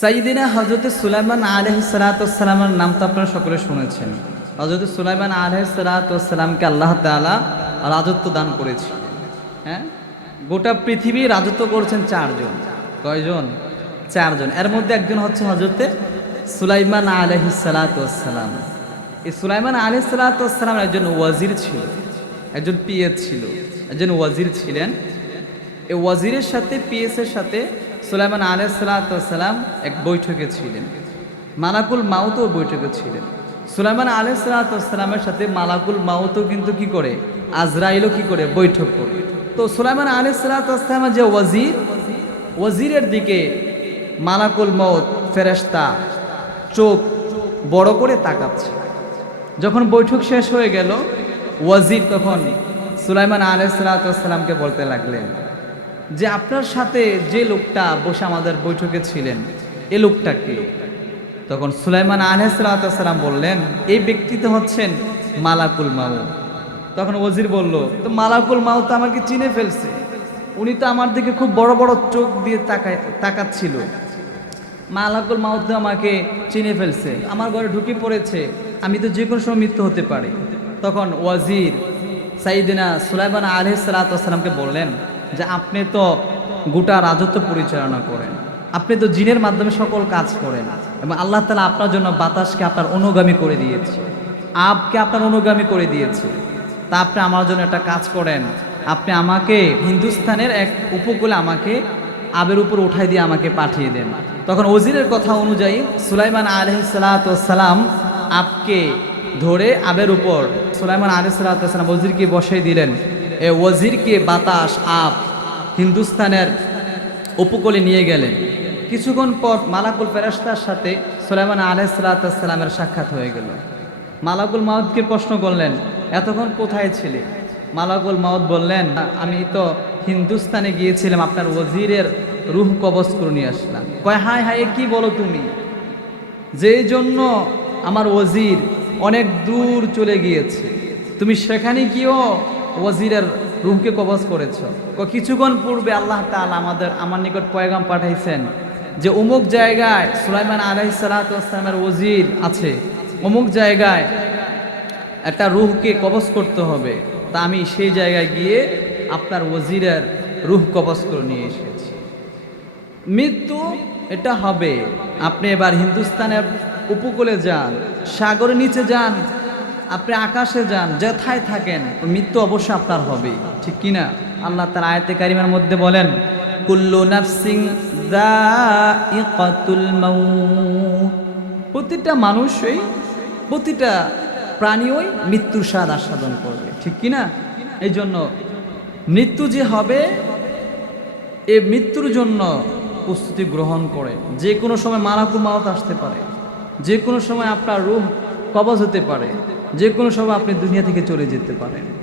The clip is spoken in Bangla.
সাইদিনা হজরত সুলাইমান আলহ সালাতামের নাম তো আপনারা সকলে শুনেছেন। হজরত সুলাইমান আলহ সালাতামকে আল্লাহ তালা রাজত্ব দান করেছে হ্যাঁ? গোটা পৃথিবী রাজত্ব করছেন চারজন। কয়জন? চারজন। এর মধ্যে একজন হচ্ছে হজরতে সুলাইমান আলহ সালাতাম এই সুলাইমান আলহ সালাতাম একজন ওয়াজির ছিল, একজন পিএস ছিল, একজন ওয়াজির ছিলেন। এই ওয়াজিরের সাথে পিএসের সাথে সুলাইমান আলহ সালাতাম এক বৈঠকে ছিলেন। মালাকুল মাউতও বৈঠকে ছিলেন। সুলাইমান আলহ সালাতামের সাথে মালাকুল মাউতও কিন্তু কি করে? আজরাইলও কি করে? বৈঠক করে। তো সুলাইমান আলহ সালাতামের যে ওয়াজির, ওয়াজিরের দিকে মালাকুল মৌত ফেরেস্তা চোখ বড় করে তাকাচ্ছে। যখন বৈঠক শেষ হয়ে গেল, ওয়াজির তখন সুলাইমান আলহ সালাতামকে বলতে লাগলেন যে আপনার সাথে যে লোকটা বসে আমাদের বৈঠকে ছিলেন, এ লোকটাকে তখন সুলাইমান আলহাম বললেন, এই ব্যক্তি তো হচ্ছেন মালাকুল মাউ তখন ওজির বলল, তো মালাকুল মাউ তো আমাকে চিনে ফেলছে। উনি তো আমার দিকে খুব বড় বড় চোখ দিয়ে তাকায়, তাকাচ্ছিল। মালাকুল মাউত তো আমাকে চিনে ফেলছে। আমার ঘরে ঢুকে পড়েছে। আমি তো যে কোনো সময় মৃত্যু হতে পারি। তখন ওয়াজির সাইদিনা সুলাইমান আলহ সালাতামকে বললেন যে আপনি তো গোটা রাজত্ব পরিচালনা করেন। আপনি তো জিনের মাধ্যমে সকল কাজ করেন এবং আল্লাহ তালা আপনার জন্য বাতাসকে আপনার অনুগামী করে দিয়েছে আপকে আপনার অনুগামী করে দিয়েছে। তা আপনি আমার জন্য একটা কাজ করেন, আপনি আমাকে হিন্দুস্তানের এক উপকূলে আমাকে আবের উপর উঠাই দিয়ে আমাকে পাঠিয়ে দেন। তখন ওজিরের কথা অনুযায়ী সুলাইমান আলহ সালাম আপকে ধরে আবের উপর, সুলাইমান আলহ সালাম ওজিরকে বসাই দিলেন। এ ওজিরকে বাতাস আপ হিন্দুস্তানের উপকূলে নিয়ে গেলেন। কিছুক্ষণ পর মালাকুল ফেরাস্তার সাথে সুলাইমান আলহ সালাতামের সাক্ষাৎ হয়ে গেল। মালাকুল মাউদকে প্রশ্ন করলেন, এতক্ষণ কোথায় ছিলে? মালাকুল মাউদ বললেন, আমি তো হিন্দুস্তানে গিয়েছিলাম, আপনার ওজিরের রুহ কবজ করে নিয়ে আসলাম। কয়, হায় হায় কি বলো তুমি? যেই জন্য আমার ওজির অনেক দূর চলে গিয়েছে। তুমি সেখানে গিয়েও ওয়াজিরের রুহকে কবজ করেছ। কিছুক্ষণ পূর্বে আল্লাহ তাআলা আমাদের, আমার নিকট পয়গাম পাঠাইছেন যে অমুক জায়গায় সুলাইমান আলাই সালাতামের ওজির আছে। অমুক জায়গায় একটা রুহকে কবজ করতে হবে। তা আমি সেই জায়গায় গিয়ে আপনার ওজিরের রুহ কবজ করে নিয়ে এসেছি। মৃত্যু এটা হবে। আপনি এবার হিন্দুস্তানের উপকূলে যান, সাগরের নিচে যান আপনি আকাশে যান, যেথায় থাকেন মৃত্যু অবশ্যই আপনার হবে। ঠিক কিনা আল্লাহ তার আয়তে কারিমার মধ্যে বলেন, কুল্লু নাফসিং প্রতিটা মানুষই, প্রতিটা প্রাণীই মৃত্যুর স্বাদ আস্বাদন করবে। ঠিক কিনা এই জন্য মৃত্যু যে হবে, এ মৃত্যুর জন্য প্রস্তুতি গ্রহণ করে। যে কোনো সময় মারাকুল মাওত আসতে পারে। যে কোনো সময় আপনার রুম কবজ হতে পারে। যে কোনো সময় আপনি দুনিয়া থেকে চলে যেতে পারেন।